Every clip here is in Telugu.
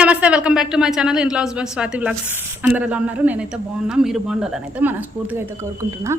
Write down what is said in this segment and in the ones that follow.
నమస్తే welcome back to my channel ఇంట్లో హౌస్ బై స్వాతి బ్లాగ్స్. అందరు ఎలా ఉన్నారు? నేనైతే బాగున్నా మీరు బాగుండాలని అయితే మనస్ఫూర్తిగా అయితే కోరుకుంటున్నా.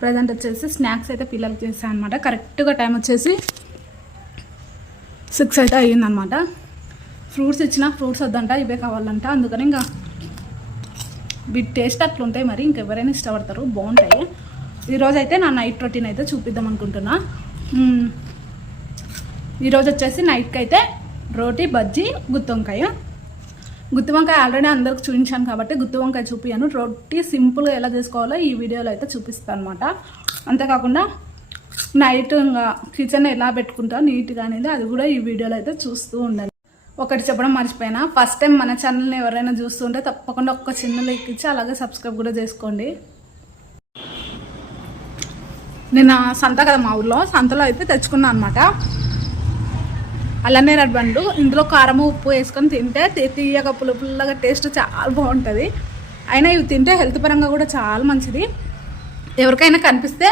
ప్రజెంట్ వచ్చేసి స్నాక్స్ అయితే పిల్లలకి చేశాను అనమాట కరెక్ట్గా టైం వచ్చేసి సిక్స్ అయితే అయ్యిందనమాట ఫ్రూట్స్ ఇచ్చిన ఫ్రూట్స్ వద్దంట ఇవే కావాలంట. అందుకని ఇంకా వీటి టేస్ట్ అట్లుంటాయి మరి ఇంకెవరైనా ఇష్టపడతారు బాగుంటాయి. ఈరోజు అయితే నా నైట్ రొటీన్ అయితే చూపిద్దాం అనుకుంటున్నా. ఈరోజు వచ్చేసి నైట్కి అయితే రోటీ బజ్జీ గుత్తి వంకాయ గుత్తి వంకాయ ఆల్రెడీ అందరికి చూపించాను కాబట్టి గుత్తి వంకాయ చూపించాను రొట్టి సింపుల్గా ఎలా చేసుకోవాలో ఈ వీడియోలో అయితే చూపిస్తాను అనమాట అంతేకాకుండా నైట్ ఇంకా కిచెన్ ఎలా పెట్టుకుంటా నీట్గా అనేది అది కూడా ఈ వీడియోలో అయితే చూస్తూ ఉండాలి ఒకటి చెప్పడం మర్చిపోయినా. ఫస్ట్ టైం మన ఛానల్ని ఎవరైనా చూస్తుంటే తప్పకుండా ఒక్క చిన్న లైక్ ఇచ్చి అలాగే సబ్స్క్రైబ్ కూడా చేసుకోండి. నిన్న సంత కదా మా ఊర్లో. సంతలో అయితే తెచ్చుకున్నాను అనమాట అలానే బండు ఇందులో కారము ఉప్పు వేసుకొని తింటే తీయగా పులుపుల్లగా టేస్ట్ చాలా బాగుంటుంది. అయినా ఇవి తింటే హెల్త్ పరంగా కూడా చాలా మంచిది. ఎవరికైనా కనిపిస్తే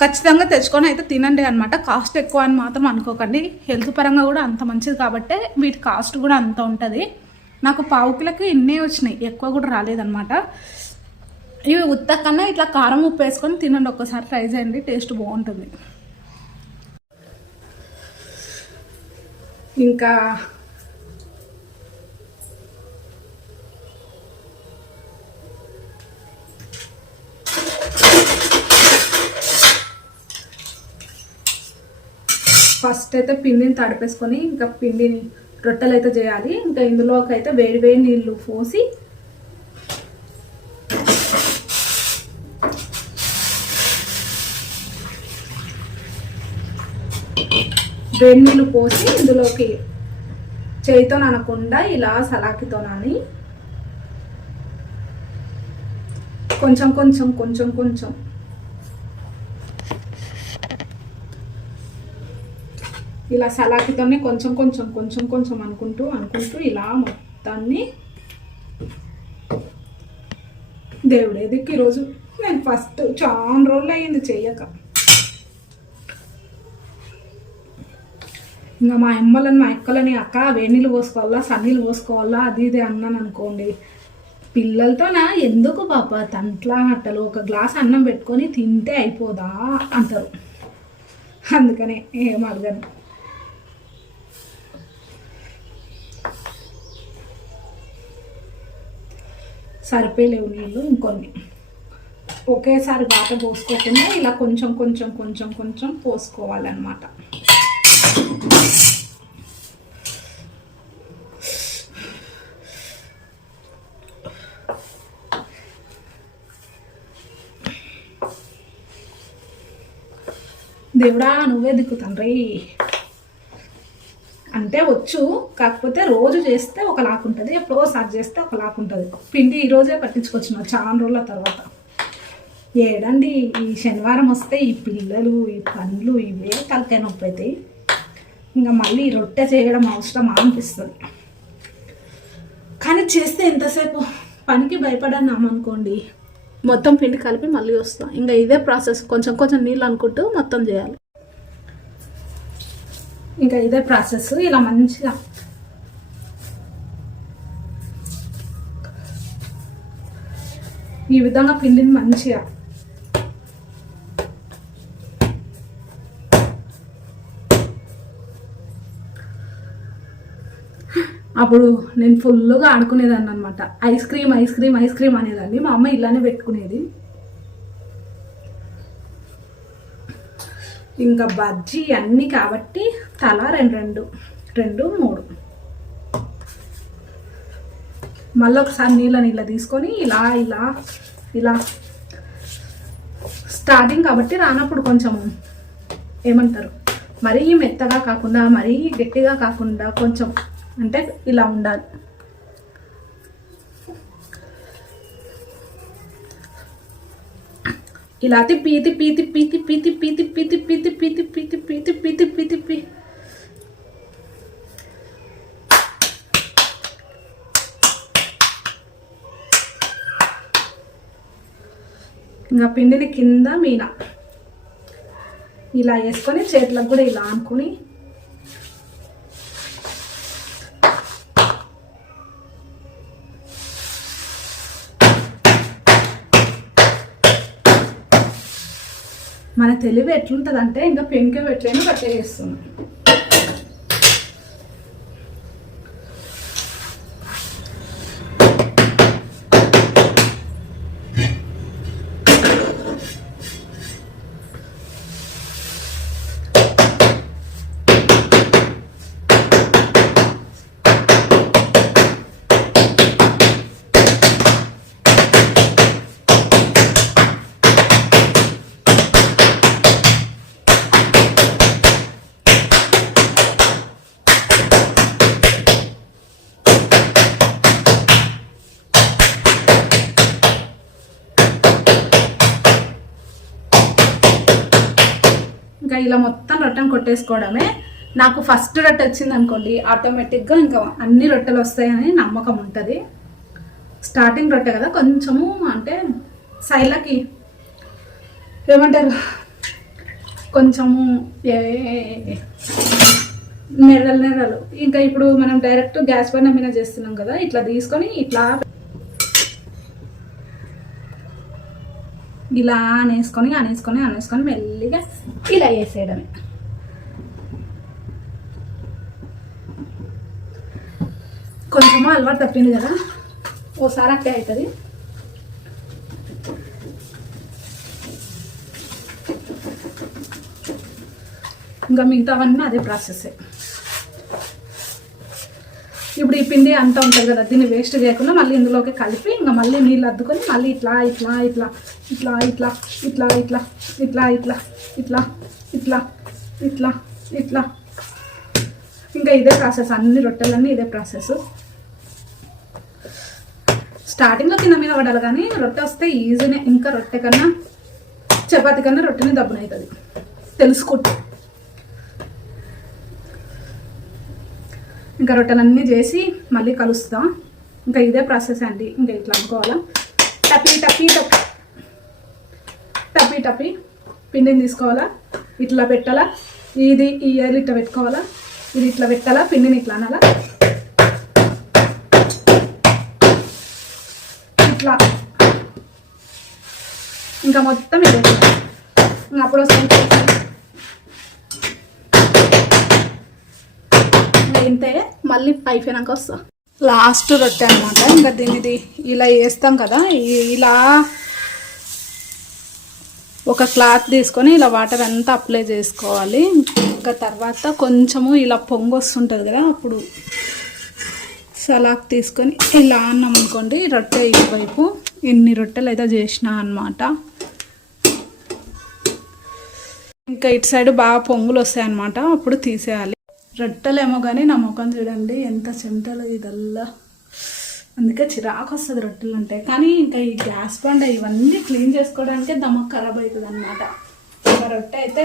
ఖచ్చితంగా తెచ్చుకొని అయితే తినండి అనమాట కాస్ట్ ఎక్కువ అని మాత్రం అనుకోకండి. హెల్త్ పరంగా కూడా అంత మంచిది కాబట్టి వీటి కాస్ట్ కూడా అంత ఉంటుంది. నాకు పావు కిలోకి ఇన్నే వచ్చినాయి. ఎక్కువ కూడా రాలేదన్నమాట. ఇవి ఉత్త కన్నా ఇట్లా కారం ఉప్పు వేసుకొని తినండి. ఒక్కసారి ట్రై చేయండి. టేస్ట్ బాగుంటుంది. ఇంకా ఫస్ట్ అయితే పిండిని తడిపేసుకొని ఇంకా పిండిని రొట్టెలు అయితే చేయాలి. ఇంకా ఇందులోకి అయితే వేడి వేడి నీళ్ళు పోసి వేడినీళ్ళు పోసి ఇందులోకి చేయితో అనకుండా ఇలా సలాకితో నాని కొంచెం కొంచెం కొంచెం కొంచెం. ఇలా సలాకితోనే కొంచెం కొంచెం కొంచెం కొంచెం అనుకుంటూ అనుకుంటూ ఇలా మొత్తాన్ని దేవుడే ఈరోజు. నేను ఫస్ట్ చాలా రోజులు అయ్యింది చెయ్యక. ఇంకా మా అమ్మలని మా అక్కలని అక్క వేణీళ్ళు పోసుకోవాలా? సన్నీళ్ళు పోసుకోవాలా? అది ఇది అన్నాను అనుకోండి. పిల్లలతోనా? ఎందుకు పాప? తంట్లా అట్టలు ఒక గ్లాస్ అన్నం పెట్టుకొని తింటే అయిపోదా? అంటారు. అందుకనే ఏం అడగను. సరిపోలేవు నీళ్ళు ఇంకొన్ని. ఒకేసారి బాట పోసుకోకుండా ఇలా కొంచెం కొంచెం కొంచెం కొంచెం పోసుకోవాలన్నమాట. దేవుడా నువ్వే దిక్కు తండ్రి. అంటే వచ్చు కాకపోతే రోజు చేస్తే ఒక లాక్ ఉంటుంది ఎప్పుడో సార్ చేస్తే ఒక లాక్ ఉంటుంది. పిండి ఈ రోజే పట్టించుకొచ్చిన చాలా రోజుల తర్వాత. ఏడండి ఈ శనివారం వస్తే ఈ పిల్లలు ఈ పండ్లు ఇవే తలకాయ నొప్పి అవుతాయి ఇంకా మళ్ళీ రొట్టె చేయడం అవసరం అనిపిస్తుంది. కానీ చేస్తే ఎంతసేపు? పనికి భయపడన్నామనుకోండి మొత్తం పిండి కలిపి మళ్ళీ వస్తాం. ఇంకా ఇదే ప్రాసెస్. కొంచెం కొంచెం నీళ్ళు అనుకుంటూ మొత్తం చేయాలి. ఇంకా ఇదే ప్రాసెస్. ఇలా మంచిగా ఈ విధంగా పిండిని మంచిగా అప్పుడు నేను ఫుల్గా ఆడుకునేదాన్ని అనమాట ice cream ice cream ice cream అనేదాన్ని. మా అమ్మ ఇలానే పెట్టుకునేది. ఇంకా బజ్జీ అన్నీ కాబట్టి తల రెండు రెండు రెండు మూడు. మళ్ళీ ఒకసారి నీళ్ళ నీళ్ళ తీసుకొని ఇలా ఇలా ఇలా. స్టార్టింగ్ కాబట్టి రానప్పుడు కొంచెం ఏమంటారు? మరీ మెత్తగా కాకుండా మరీ గట్టిగా కాకుండా కొంచెం అంటే ఇలా ఉండాలి ఇలా తిప్పి తిప్పి తిప్పి తిప్పి తిప్పి తిప్పి తిప్పి తిప్పి తిప్పి తిప్పి తిప్పి తిప్పి తిప్పి ఇంకా పిండిని కింద మీన ఇలా వేసుకొని చేతులకు కూడా ఇలా అనుకుని తెలివి ఎట్లుంటుంది అంటే ఇంకా పెంకే పెట్టలేను కట్టే చేస్తున్నాం ఇలా మొత్తం రొట్టెను కొట్టేసుకోవడమే. నాకు ఫస్ట్ రొట్టె వచ్చింది అనుకోండి ఆటోమేటిక్గా ఇంకా అన్ని రొట్టెలు వస్తాయని నమ్మకం ఉంటుంది. స్టార్టింగ్ రొట్టె కదా కొంచెము అంటే సైడ్లకి ఏమంటారు? కొంచెము ఏ- నెర్రలు నెర్రలు. ఇంకా ఇప్పుడు మనం డైరెక్ట్ గ్యాస్ పైన మీద చేస్తున్నాం కదా ఇట్లా తీసుకొని ఇట్లా ఇలా అనేసుకొని అనేసుకొని అనేసుకొని మెల్లిగా ఇలా వేసేయడమే. కొంచెము అలవాటు తప్పింది కదా ఓసారి అట్లే అవుతుంది. ఇంకా మిగతావన్నీ అదే ప్రాసెస్ ఇప్పుడు ఈ పిండి అంతా ఉంటుంది కదా దీన్ని వేస్ట్ చేయకుండా మళ్ళీ ఇందులోకి కలిపి ఇంకా మళ్ళీ నీళ్ళు అద్దుకొని మళ్ళీ ఇట్లా ఇట్లా ఇట్లా ఇట్లా ఇట్లా ఇట్లా ఇట్లా ఇట్లా ఇట్లా ఇట్లా ఇట్లా ఇట్లా ఇట్లా ఇంకా ఇదే ప్రాసెస్ అన్ని రొట్టెలన్నీ ఇదే ప్రాసెస్ స్టార్టింగ్లో కింద మీద పడాలి కానీ రొట్టె వస్తే ఈజీనే ఇంకా రొట్టె కన్నా చపాతి కన్నా రొట్టెని దబ్బునవుతుంది తెలుసుకుంటే ఇంకా రొట్టెలన్నీ చేసి మళ్ళీ కలుస్తాం. ఇంకా ఇదే ప్రాసెస్ అండి. ఇంకా ఇట్లా అనుకోవాలా? టపీ టపీ టపీ. టపీ టపీ. పిండిని తీసుకోవాలా? ఇట్లా పెట్టాలా? ఇది ఈ ఇయర్ ఇట్లా పెట్టుకోవాలా? ఇది ఇట్లా పెట్టాలా? పిండిని ఇట్లా అనాలా? ఇట్లా. ఇంకా మొత్తం ఇదే. ఇంకా అప్పుడు వస్తాయి. ఇంకా మళ్ళీ అయిపోయినాక వస్తా. లాస్ట్ రొట్టె అనమాట ఇంకా దీనిది ఇలా వేస్తాం కదా ఇలా ఒక క్లాత్ తీసుకొని ఇలా వాటర్ అంతా అప్లై చేసుకోవాలి. ఇంకా తర్వాత కొంచెము ఇలా పొంగు వస్తుంటుంది కదా అప్పుడు సలాక్ తీసుకొని ఇలా అన్నాం అనుకోండి రొట్టె ఇటువైపు ఎన్ని రొట్టెలు అయితే చేసిన అనమాట ఇంకా ఇటు సైడ్ బాగా పొంగులు వస్తాయి అనమాట అప్పుడు తీసేయాలి. రొట్టెలేమో కానీ నా ముఖం చూడండి ఎంత చెమటలు ఇదల్లా. అందుకే చిరాకు వస్తుంది రొట్టెలు అంటే. కానీ ఇంకా ఈ గ్యాస్ బండ ఇవన్నీ క్లీన్ చేసుకోవడానికే దమక్ ఖరాబ్ అవుతుంది అనమాట ఇంకా రొట్టె అయితే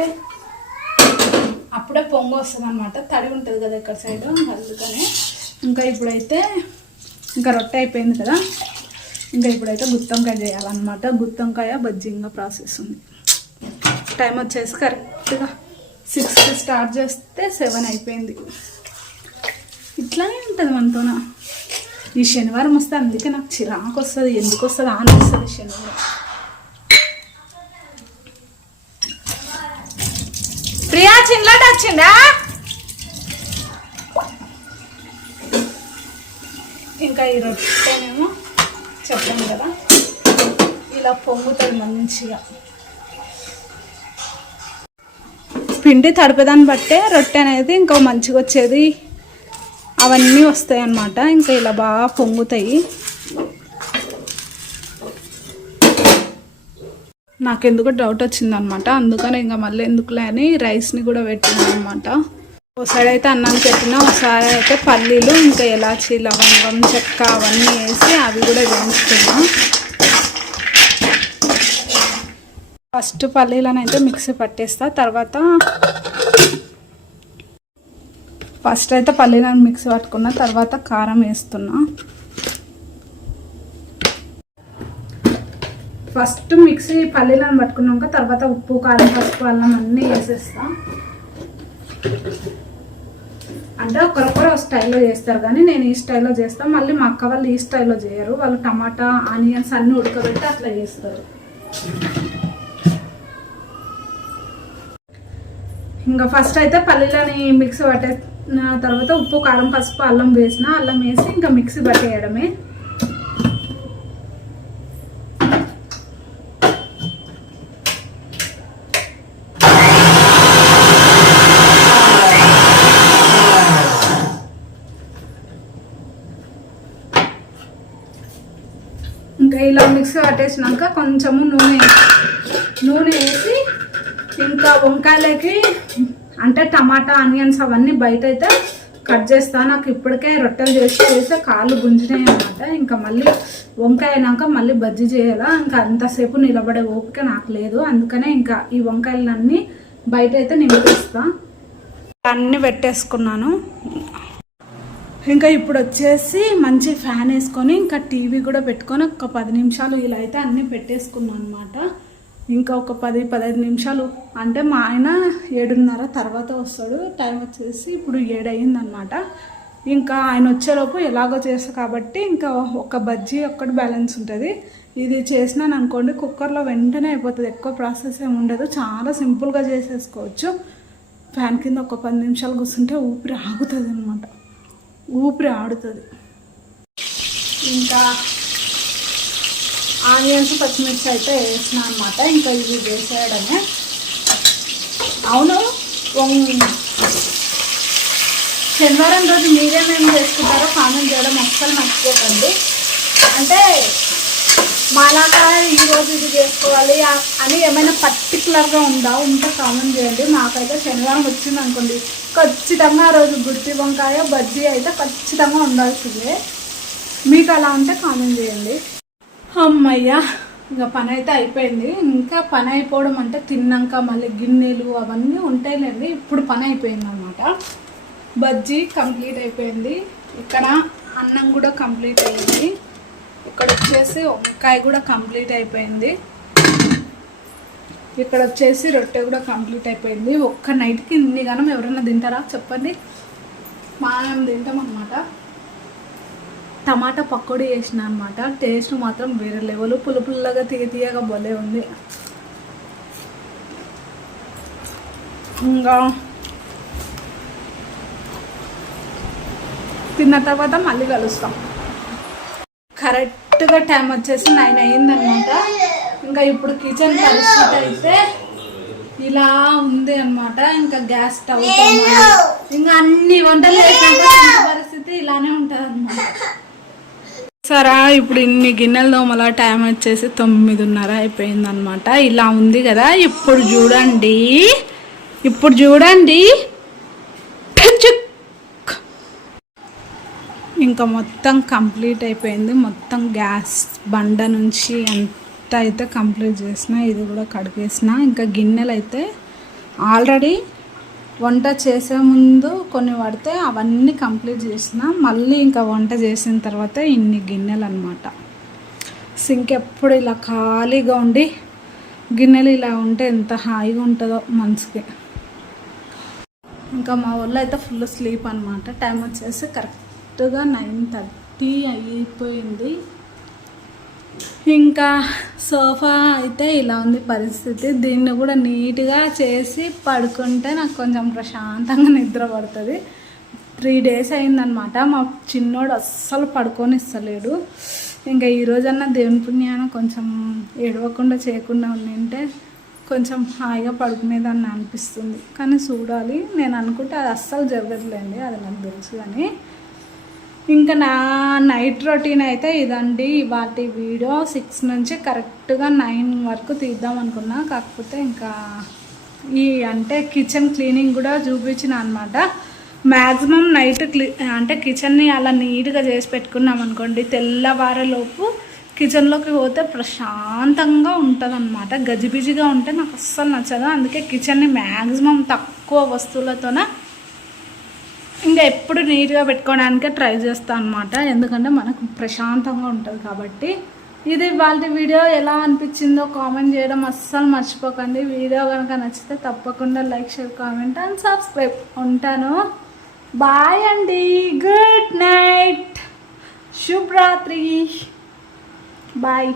అప్పుడే పొంగు వస్తుంది అనమాట తడి ఉంటుంది కదా ఇక్కడ సైడ్ అందుకని ఇంకా ఇప్పుడైతే ఇంకా రొట్టె అయిపోయింది కదా. ఇంకా ఇప్పుడైతే గుత్తంకాయ చేయాలన్నమాట. గుత్తంకాయ బజ్జింగా ప్రాసెస్ ఉంది. టైం వచ్చేసి కరెక్ట్గా సిక్స్కి స్టార్ట్ చేస్తే సెవెన్ అయిపోయింది. ఇట్లానే ఉంటుంది మనతోన. ఈ శనివారం వస్తే అందుకే నాకు చిరాకు వస్తుంది. ఎందుకు వస్తుంది? ఆన్ వస్తుంది శనివారం. ప్రియా చిన్నలాట వచ్చిందా ఇంకా ఈ రొట్టెనేమో చెప్పాను కదా. ఇలా పొంగుతుంది మంచిగా. పిండి తడిపేదాన్ని బట్టే రొట్టె అనేది ఇంకా మంచిగా వచ్చేది అవన్నీ వస్తాయి అన్నమాట ఇంకా ఇలా బాగా పొంగుతాయి. నాకెందుకో డౌట్ వచ్చిందనమాట అందుకని ఇంకా మళ్ళీ ఎందుకులే అని రైస్ని కూడా పెట్టినాను అనమాట ఒకసారి అయితే అన్నం పెట్టినా ఒకసారి అయితే పల్లీలు ఇంకా ఎలాచి లవంగం చెక్క అవన్నీ వేసి అవి కూడా వేయించుకున్నాను ఫస్ట్ పల్లీలను అయితే మిక్సీ పట్టేస్తా తర్వాత ఫస్ట్ అయితే పల్లీలను మిక్సీ పట్టుకున్న తర్వాత కారం వేస్తున్నా. ఫస్ట్ మిక్సీ పల్లీలను పట్టుకున్నాక తర్వాత ఉప్పు కారం పసుపు అల్లం అన్నీ వేసేస్తా. అంటే ఒకరొకరు స్టైల్లో చేస్తారు కానీ నేను ఈ స్టైల్లో చేస్తాను మళ్ళీ మా అక్క వాళ్ళు ఈ స్టైల్లో చేయరు. వాళ్ళు టమాటా ఆనియన్స్ అన్నీ ఉడకబెట్టి అట్లా చేస్తారు. ఇంకా ఫస్ట్ అయితే పల్లీలని మిక్సీ పట్టేసిన తర్వాత ఉప్పు కారం పసుపు అల్లం వేసిన అల్లం వేసి ఇంకా మిక్సీ పట్టేయడమే. ఇంకా ఇలా మిక్సీ పట్టేసినాక కొంచెము నూనె నూనె వేసి ఇంకా వంకాయలకి అంటే టమాటా ఆనియన్స్ అవన్నీ బయట అయితే కట్ చేస్తా. నాకు ఇప్పటికే రొట్టెలు చేసి చేస్తే కాళ్ళు గుంజినాయి అనమాట ఇంకా మళ్ళీ వంకాయ అయినాక మళ్ళీ బజ్జీ చేయాలా? ఇంకా అంతసేపు నిలబడే ఓపిక నాకు లేదు. అందుకనే ఇంకా ఈ వంకాయలన్నీ బయట అయితే నింపేస్తా. అన్నీ పెట్టేసుకున్నాను. ఇంకా ఇప్పుడు వచ్చేసి మంచి ఫ్యాన్ వేసుకొని ఇంకా టీవీ కూడా పెట్టుకొని ఒక పది నిమిషాలు ఇలా అయితే అన్నీ పెట్టేసుకున్నాను అనమాట ఇంకా ఒక పది పదహైదు నిమిషాలు. అంటే మా ఆయన ఏడున్నర తర్వాత వస్తాడు. టైం వచ్చేసి ఇప్పుడు ఏడయిందనమాట ఇంకా ఆయన వచ్చేలోపు ఎలాగో చేస్తా కాబట్టి ఇంకా ఒక బజ్జీ ఒక్కటి బ్యాలెన్స్ ఉంటుంది. ఇది చేసినాను అనుకోండి కుక్కర్లో వెంటనే అయిపోతుంది. ఎక్కువ ప్రాసెస్ ఏమి ఉండదు. చాలా సింపుల్గా చేసేసుకోవచ్చు. ఫ్యాన్ కింద ఒక పది నిమిషాలు కూర్చుంటే ఊపిరి ఆగుతుంది అనమాట ఊపిరి ఆడుతుంది. ఇంకా ఆనియన్స్ పచ్చిమిర్చి అయితే వేసిన అనమాట ఇంకా ఇవి వేసేయడమే. అవును శనివారం రోజు మీరేమేమి చేసుకుంటారో కామెంట్ చేయడం అస్సలు మర్చిపోకండి. అంటే మాలాగా ఈ రోజు ఇది చేసుకోవాలి అని ఏమైనా పర్టికులర్గా ఉందా ఉంటే కామెంట్ చేయండి. మాకైతే శనివారం వచ్చింది అనుకోండి ఖచ్చితంగా ఆ రోజు గుర్తి వంకాయ బజ్జీ అయితే ఖచ్చితంగా ఉండాల్సిందే. మీకు అలా ఉంటే కామెంట్ చేయండి. అమ్మయ్యా ఇంకా పని అయితే అయిపోయింది. ఇంకా పని అయిపోవడం అంటే తిన్నాక మళ్ళీ గిన్నెలు అవన్నీ ఉంటాయిలేండి. ఇప్పుడు పని అయిపోయింది అనమాట బజ్జీ కంప్లీట్ అయిపోయింది ఇక్కడ అన్నం కూడా కంప్లీట్ అయింది ఇక్కడ వచ్చేసి వంకాయ కూడా కంప్లీట్ అయిపోయింది ఇక్కడ వచ్చేసి రొట్టె కూడా కంప్లీట్ అయిపోయింది ఒక్క నైట్కి ఇన్ని గానం ఎవరైనా తింటారా? చెప్పండి. మనం తింటాం అనమాట టమాటా పకోడీ వేసిన అనమాట టేస్ట్ మాత్రం వేరే లెవెల్. పుల్ల పుల్లగా తీయ తీయగా భలే ఉంది. ఇంకా తిన్న తర్వాత మళ్ళీ కలుస్తాం. కరెక్ట్గా టైం వచ్చేసి నైన్ అయిందనమాట ఇంకా ఇప్పుడు కిచెన్ పరిస్థితి అయితే ఇలా ఉంది అనమాట ఇంకా గ్యాస్ స్టవ్ ఇంకా అన్ని వంటలు చేసినాక పరిస్థితి ఇలానే ఉంటుంది అనమాట సరా ఇప్పుడు ఇన్ని గిన్నెలు దోమల టైం వచ్చేసి తొమ్మిదిన్నర అయిపోయిందనమాట ఇలా ఉంది కదా ఇప్పుడు చూడండి. ఇప్పుడు చూడండి. ఇంకా మొత్తం కంప్లీట్ అయిపోయింది. మొత్తం గ్యాస్ బండ నుంచి ఎంత అయితే కంప్లీట్ చేసిన ఇది కూడా కడిగేసిన ఇంకా గిన్నెలు అయితే ఆల్రెడీ వంట చేసే ముందు కొన్ని పడితే అవన్నీ కంప్లీట్ చేసిన మళ్ళీ ఇంకా వంట చేసిన తర్వాత ఇన్ని గిన్నెలు అనమాట సింక్ ఎప్పుడు ఇలా ఖాళీగా ఉండి గిన్నెలు ఇలా ఉంటే ఎంత హాయిగా ఉంటుందో మనసుకి. ఇంకా మా ఊళ్ళో అయితే ఫుల్ స్లీప్ అనమాట టైం వచ్చేసి కరెక్ట్గా నైన్ థర్టీ అయిపోయింది. ఇంకా సోఫా అయితే ఇలా ఉంది పరిస్థితి. దీన్ని కూడా నీట్గా చేసి పడుకుంటే నాకు కొంచెం ప్రశాంతంగా నిద్ర పడుతుంది. త్రీ డేస్ అయిందనమాట. మా చిన్నోడు అస్సలు పడుకొని ఇస్తలేడు ఇంకా ఈ రోజన్నా దేవుని పుణ్యాన కొంచెం ఏడవకుండా చేయకుండా ఉండింటే కొంచెం హాయిగా పడుకునేదాన్ని అనిపిస్తుంది. కానీ చూడాలి. నేను అనుకుంటే అది అస్సలు జరగదులేండి. అది నాకు తెలుసు కానీ ఇంకా నా నైట్ రొటీన్ అయితే ఇదండి. వాటి వీడియో సిక్స్ నుంచి కరెక్ట్గా నైన్ వరకు తీద్దాం అనుకున్నా. కాకపోతే ఇంకా ఈ అంటే కిచెన్ క్లీనింగ్ కూడా చూపించిన అనమాట మ్యాక్సిమం నైట్ క్లీ అంటే కిచెన్ని అలా నీట్గా చేసి పెట్టుకున్నాం అనుకోండి తెల్లవారేలోపు కిచెన్లోకి పోతే ప్రశాంతంగా ఉంటుంది అనమాట గజిబిజిగా ఉంటే నాకు అస్సలు నచ్చదు. అందుకే కిచెన్ని మ్యాక్సిమం తక్కువ వస్తువులతోనే ఇంకా ఎప్పుడు నీట్గా పెట్టుకోవడానికే ట్రై చేస్తాను అనమాట ఎందుకంటే మనకు ప్రశాంతంగా ఉంటుంది కాబట్టి. ఇది వాళ్ళ వీడియో ఎలా అనిపించిందో కామెంట్ చేయడం అస్సలు మర్చిపోకండి. వీడియో కనుక నచ్చితే తప్పకుండా like share comment and subscribe ఉంటాను. బాయ్ అండి. Good night. శుభ్రాత్రి. బాయ్.